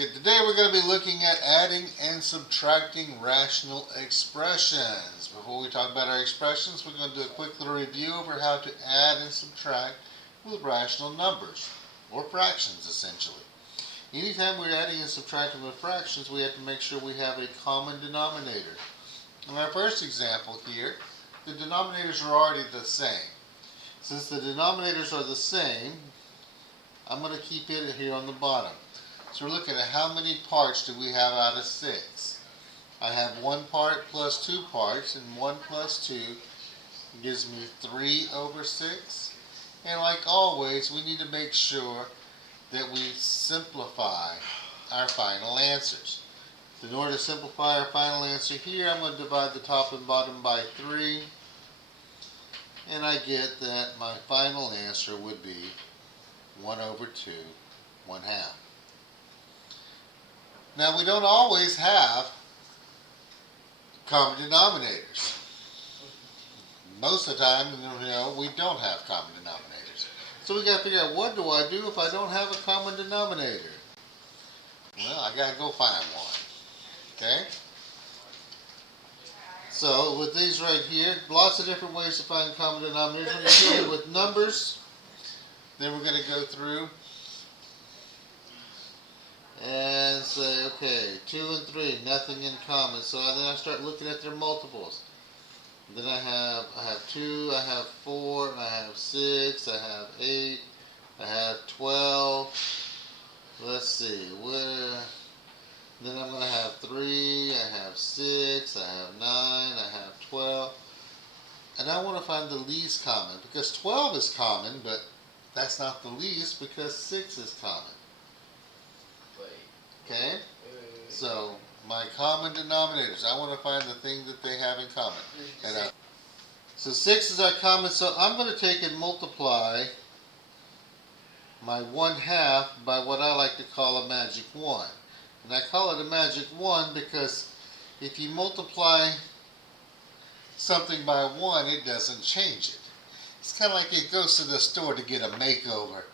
Okay, today we're going to be looking at adding and subtracting rational expressions. Before we talk about our expressions, we're going to do a quick little review over how to add and subtract with rational numbers, or fractions essentially. Anytime we're adding and subtracting with fractions, we have to make sure we have a common denominator. In our first example here, the denominators are already the same. Since the denominators are the same, I'm going to keep it here on the bottom. So we're looking at how many parts do we have out of 6. I have 1 part plus 2 parts, and 1 plus 2 gives me 3 over 6. And like always, we need to make sure that we simplify our final answers. In order to simplify our final answer here, I'm going to divide the top and bottom by 3. And I get that my final answer would be 1 over 2, 1/2. Now, we don't always have common denominators. Most of the time, we don't have common denominators. So we got to figure out, what do I do if I don't have a common denominator? Well, I got to go find one. Okay? So with these right here, lots of different ways to find common denominators. We're going to deal with numbers. Then we're going to go through and say, okay, 2 and 3, nothing in common. So then I start looking at their multiples. Then I have 2, I have 4, I have 6, I have 8, I have 12. Let's see, then I'm going to have 3, I have 6, I have 9, I have 12. And I want to find the least common, because 12 is common, but that's not the least because 6 is common. Okay? So, my common denominators, I want to find the thing that they have in common. So 6 is our common, so I'm going to take and multiply my 1/2 by what I like to call a magic 1. And I call it a magic 1 because if you multiply something by 1, it doesn't change it. It's kind of like it goes to the store to get a makeover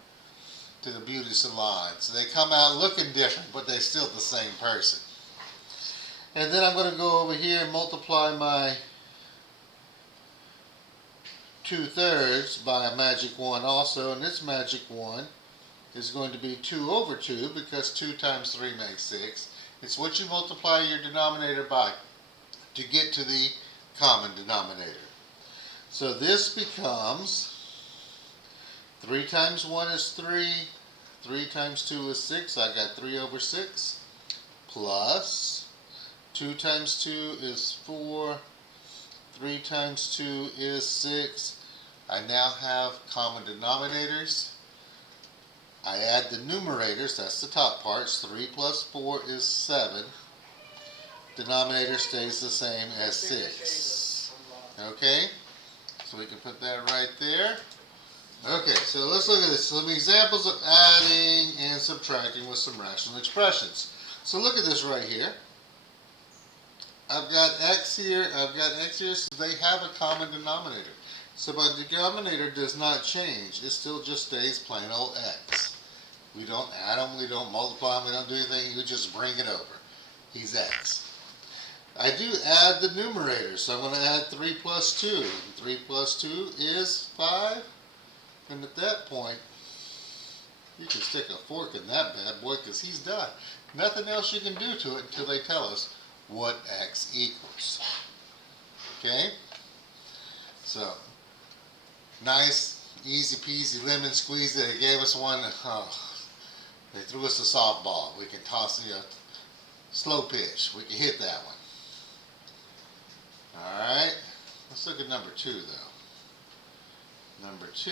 to the beauty salon. So they come out looking different, but they're still the same person. And then I'm going to go over here and multiply my 2/3 by a magic 1 also. And this magic 1 is going to be 2 over 2 because 2 times 3 makes 6. It's what you multiply your denominator by to get to the common denominator. So this becomes 3 times 1 is 3, 3 times 2 is 6, I got 3 over 6, plus 2 times 2 is 4, 3 times 2 is 6. I now have common denominators. I add the numerators, that's the top parts, 3 plus 4 is 7. Denominator stays the same as 6. Okay? So we can put that right there. Okay, so let's look at this. Some examples of adding and subtracting with some rational expressions. So look at this right here. I've got x here, I've got x here, so they have a common denominator. So my denominator does not change. It still just stays plain old x. We don't add them, we don't multiply them, we don't do anything, we just bring it over. He's x. I do add the numerators, so I'm going to add 3 plus 2. 3 plus 2 is 5. And at that point, you can stick a fork in that bad boy because he's done. Nothing else you can do to it until they tell us what x equals. Okay? So, nice, easy peasy lemon squeeze. They gave us one. They threw us a softball. We can toss it, slow pitch. We can hit that one. Alright, let's look at number 2 though. Number 2,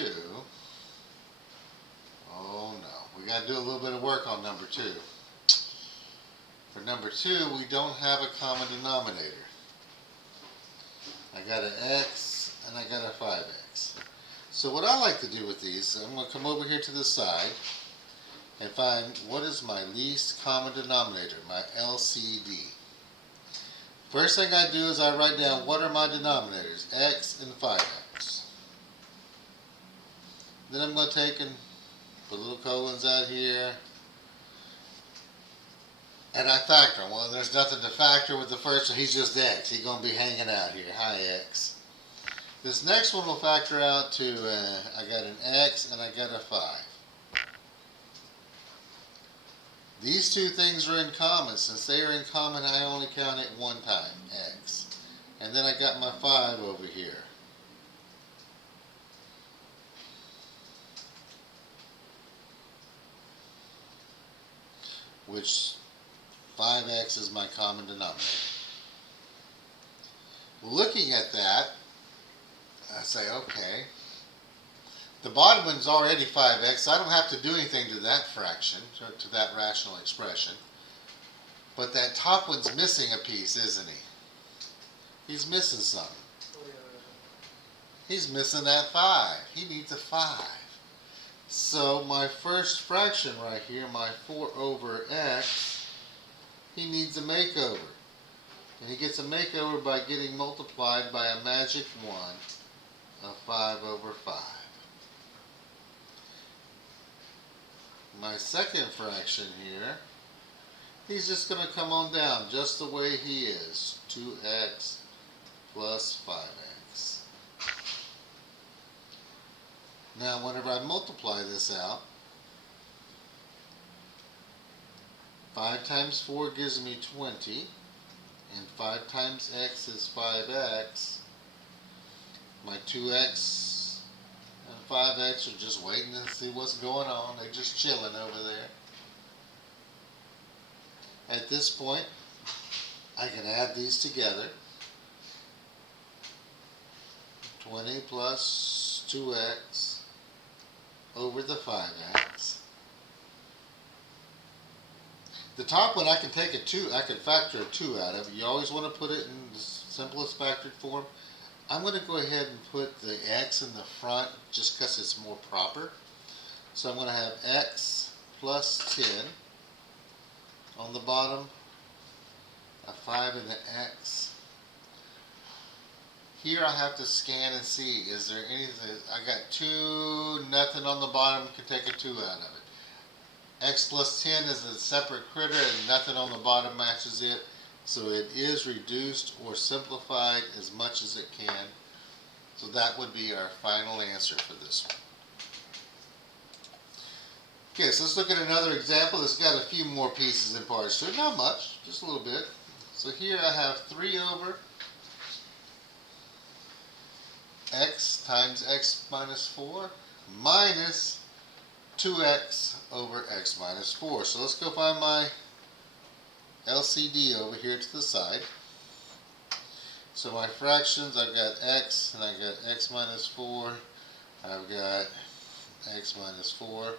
oh no, we got to do a little bit of work on number 2. For number 2, we don't have a common denominator. I got an x and I got a 5x. So what I like to do with these, I'm going to come over here to the side and find what is my least common denominator, my LCD. First thing I do is I write down what are my denominators, x and 5x. Then I'm going to take and put little colons out here. And I factor. Well, there's nothing to factor with the first one. He's just x. He's going to be hanging out here. Hi, x. This next one will factor out to, I got an x and I got a 5. These two things are in common. Since they are in common, I only count it one time, x. And then I got my 5 over here. Which 5x is my common denominator. Looking at that, I say, okay, the bottom one's already 5x, so I don't have to do anything to that fraction, to that rational expression. But that top one's missing a piece, isn't he? He's missing something. He's missing that 5. He needs a 5. So my first fraction right here, my 4 over x, he needs a makeover. And he gets a makeover by getting multiplied by a magic 1 of 5 over 5. My second fraction here, he's just going to come on down just the way he is. 2x plus 5x. Now whenever I multiply this out, 5 times 4 gives me 20, and 5 times x is 5x. My 2x and 5x are just waiting to see what's going on. They're just chilling over there. At this point, I can add these together. 20 plus 2x over the 5x. The top one I can take a 2, I can factor a 2 out of. You always want to put it in the simplest factored form. I'm going to go ahead and put the x in the front just because it's more proper. So I'm going to have x plus 10 on the bottom, a 5 in the x. Here I have to scan and see, is there anything, I got 2, nothing on the bottom, can take a 2 out of it. X plus 10 is a separate critter and nothing on the bottom matches it. So it is reduced or simplified as much as it can. So that would be our final answer for this one. Okay, so let's look at another example. It's got a few more pieces and parts to it. Not much, just a little bit. So here I have 3 over x times x minus 4 minus 2x over x minus 4. So let's go find my LCD over here to the side. So my fractions, I've got x and I've got x minus 4. I've got x minus 4.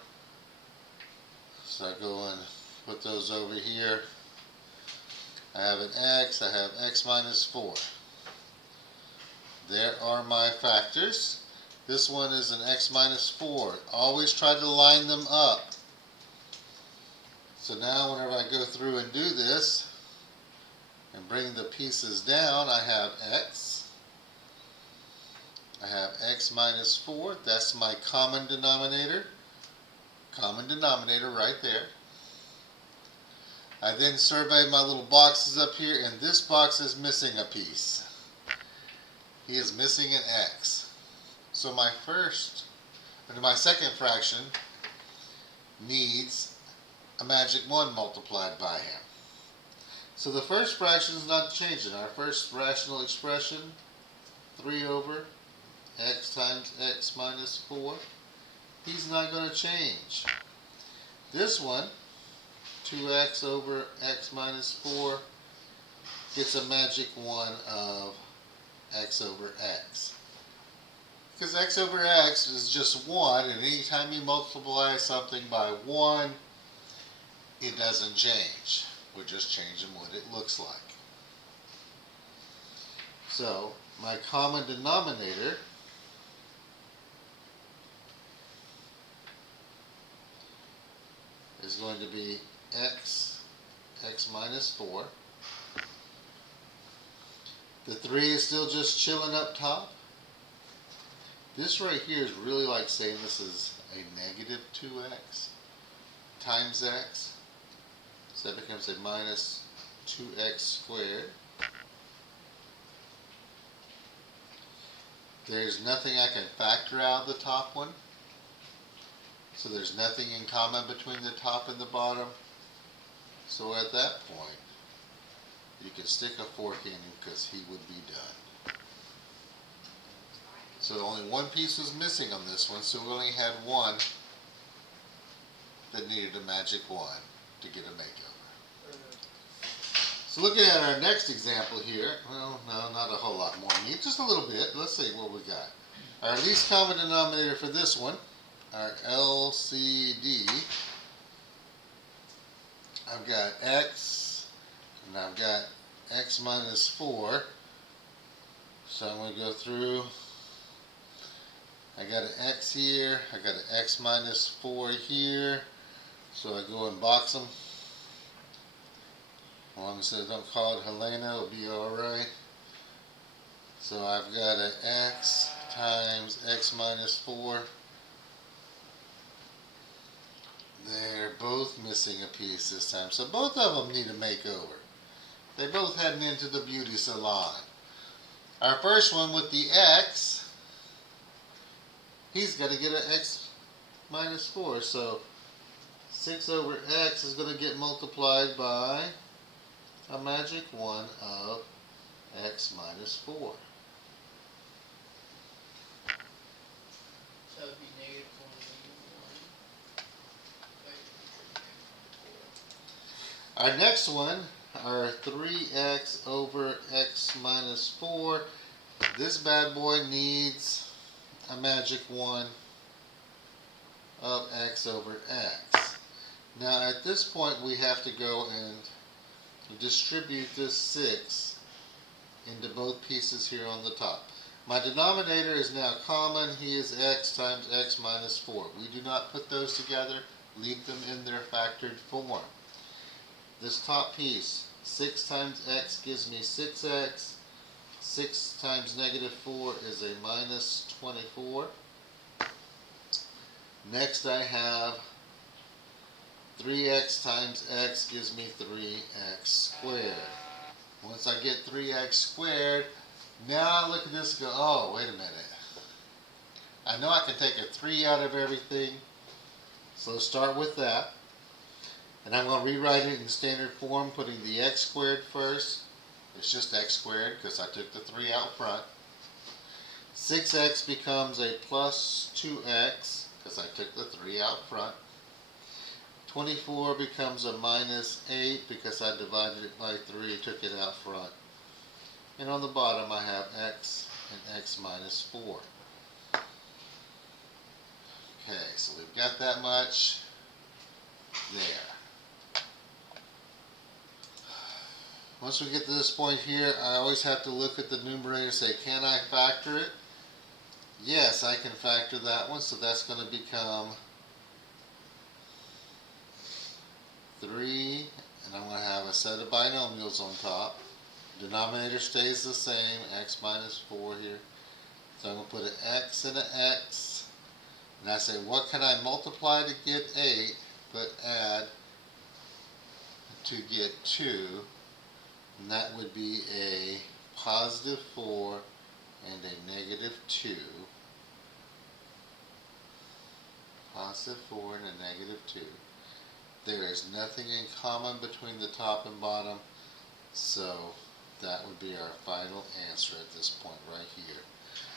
So I go and put those over here. I have an x, I have x minus 4. There are my factors. This one is an x minus 4. Always try to line them up. So now whenever I go through and do this and bring the pieces down, I have x. I have x minus 4. That's my common denominator. Common denominator right there. I then survey my little boxes up here, and this box is missing a piece. He is missing an x. So my second fraction needs a magic 1 multiplied by him. So the first fraction is not changing. Our first rational expression, 3 over x times x minus 4, he's not going to change. This one, 2x over x minus 4, gets a magic 1 of x over x. Because x over x is just 1, and anytime you multiply something by 1, it doesn't change. We're just changing what it looks like. So, my common denominator is going to be x minus 4. The 3 is still just chilling up top. This right here is really like saying this is a negative 2x times x. So that becomes a minus 2x squared. There's nothing I can factor out of the top one. So there's nothing in common between the top and the bottom. So at that point, you can stick a fork in him because he would be done. So only one piece was missing on this one, so we only had one that needed a magic wand to get a makeover. So looking at our next example here, well, no, not a whole lot more meat, just a little bit. Let's see what we got. Our least common denominator for this one, our LCD, I've got x, and I've got x minus 4. So I'm going to go through. I got an x here, I got an x minus 4 here. So I go and box them. As long as they don't call it Helena, it'll be alright. So I've got an x times x minus 4. They're both missing a piece this time. So both of them need a makeover. They both heading into the beauty salon. Our first one with the x, he's got to get an x minus 4. So 6 over x is going to get multiplied by a magic 1 of x minus 4. So it would be negative 1, Our next one, our 3x over x minus 4. This bad boy needs a magic 1 of x over x. Now at this point we have to go and distribute this 6 into both pieces here on the top. My denominator is now common. He is x times x minus 4. We do not put those together. Leave them in their factored form. This top piece, 6 times x gives me 6x. 6 times negative 4 is a minus 24. Next I have 3x times x gives me 3x squared. Once I get 3x squared, now look at this and go, oh, wait a minute. I know I can take a 3 out of everything, so let's start with that. And I'm going to rewrite it in standard form, putting the x squared first. It's just x squared because I took the 3 out front. 6x becomes a plus 2x because I took the 3 out front. 24 becomes a minus 8 because I divided it by 3, took it out front. And on the bottom I have x and x minus 4. Okay, so we've got that much there. Once we get to this point here, I always have to look at the numerator and say, can I factor it? Yes, I can factor that one, so that's going to become 3, and I'm going to have a set of binomials on top. Denominator stays the same, x minus 4 here. So I'm going to put an x and an x, and I say, what can I multiply to get 8, but add to get 2, and that would be a positive 4 and a negative 2. Positive 4 and a negative 2. There is nothing in common between the top and bottom, so that would be our final answer at this point right here.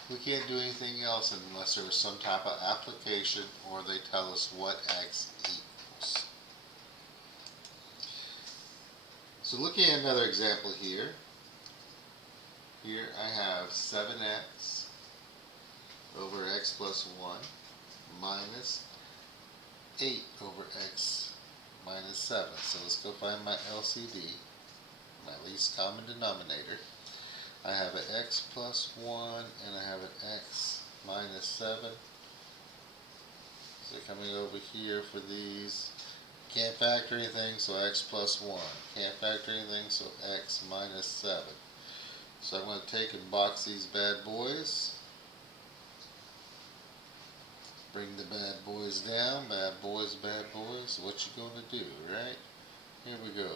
We can't do anything else unless there was some type of application or they tell us what x equals. So looking at another example here, I have 7x over x plus 1 minus 8 over x minus 7. So let's go find my LCD, my least common denominator. I have an x plus 1 and I have an x minus 7. So coming over here for these, can't factor anything, so x plus 1. Can't factor anything, so x minus 7. So I'm going to take and box these bad boys. Bring the bad boys down. Bad boys, what you going to do, right? Here we go.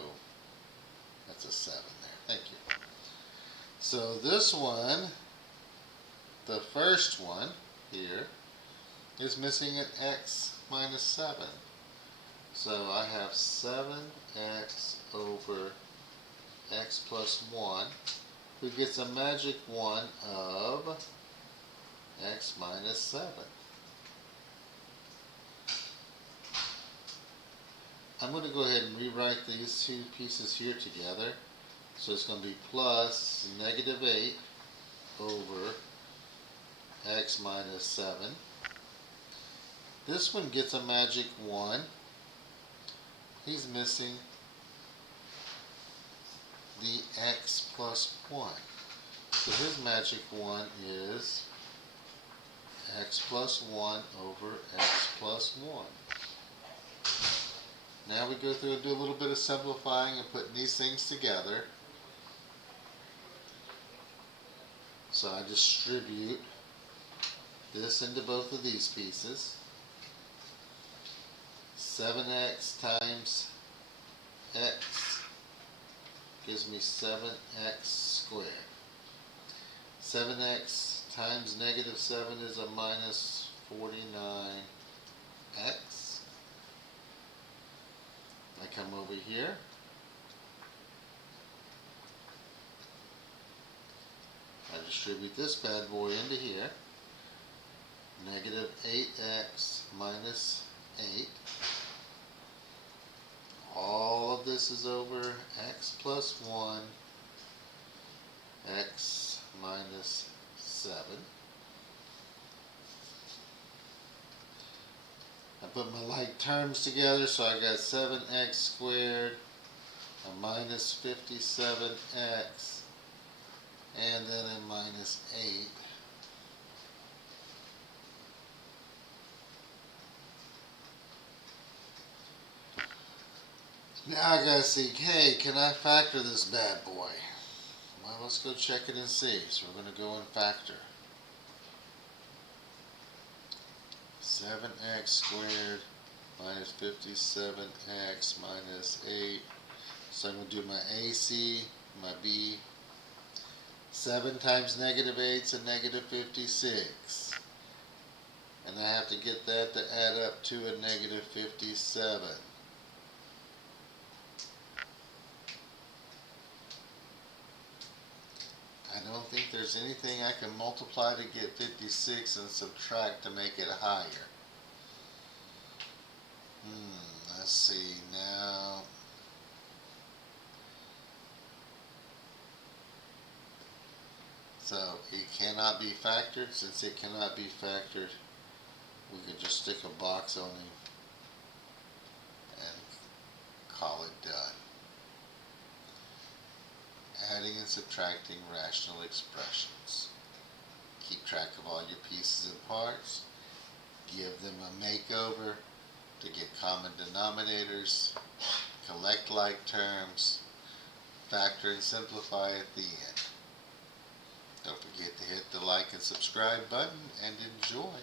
So this one, the first one here, is missing an x minus 7. So I have 7x over x plus 1, who gets a magic 1 of x minus 7. I'm going to go ahead and rewrite these two pieces here together. So it's going to be plus negative 8 over x minus 7. This one gets a magic 1. He's missing the x plus 1. So his magic 1 is x plus 1 over x plus 1. Now we go through and do a little bit of simplifying and putting these things together. So I distribute this into both of these pieces. 7x times x gives me 7x squared. 7x times negative 7 is a minus 49x. I come over here. I distribute this bad boy into here. Negative 8x minus 8. All of this is over x plus 1, x minus 7. I put my like terms together, so I got 7x squared, a minus 57x, and then a minus 8. Now I gotta see, hey, can I factor this bad boy? Well, let's go check it and see. So we're gonna go and factor. 7x squared minus 57x minus 8. So I'm going to do my AC, my B. 7 times negative 8 is a negative 56. And I have to get that to add up to a negative 57. I don't think there's anything I can multiply to get 56 and subtract to make it higher. Let's see now. So it cannot be factored. Since it cannot be factored, we can just stick a box on him and call it done. Adding and subtracting rational expressions. Keep track of all your pieces and parts. Give them a makeover to get common denominators. Collect like terms. Factor and simplify at the end. Don't forget to hit the like and subscribe button and enjoy.